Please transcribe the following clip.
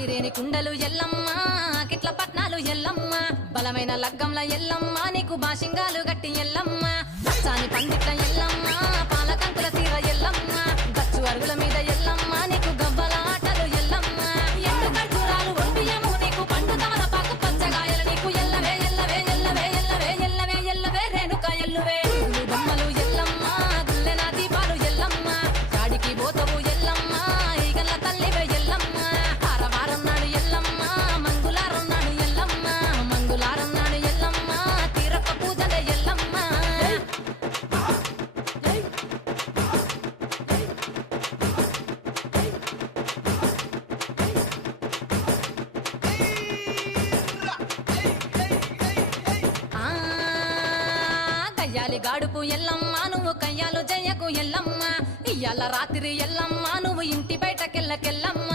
ఐరేని కుండలు ఎల్లమ్మ కిట్ల పట్నాలు ఎల్లమ్మ బలమైన లగ్గంల ఎల్లమ్మ నీకు బాషింగాలు గట్టి ఎల్లమ్మ పచ్చాని పందిట్ల ఎల్లమ్మ పాలకంకుల సీర ఎల్లమ్మ గచ్చు అరుగుల మీద ఎల్లమ్మ నీకు గవ్వల ఆటలు ఎల్లమ్మ ఎండు ఖర్జూరాలు ఒంటియము నీకు పండు తమలపాకు పచ్చగాయలు నీకు ఎల్లవే ఎల్లవే ఎల్లవే ఎల్లవే ఎల్లవే ఎల్లవే రేణుక ఎల్లువే బొమ్మలు ఎల్లమ్మ గుల్లెన దీపాలు ఎల్లమ్మ చాడికి పోతవు ఎల్లమ్మ ఈగల తల్లివే ఎల్లమ్మ వారం నాడు ఎల్లమ్మ మంగులారం నాడు ఎల్లమ్మ మంగులారం నాడు ఎల్లమ్మ తీరప్ప పూజలే ఎల్లమ్మ కయ్యాలి గాడుపు ఎల్లమ్మ నువ్వు కయ్యాలు జయ్యకు ఎల్లమ్మ ఇయ్యాల రాత్రి ఎల్లమ్మ నువ్వు ఇంటి బయటకెళ్ళకెళ్ళమ్మ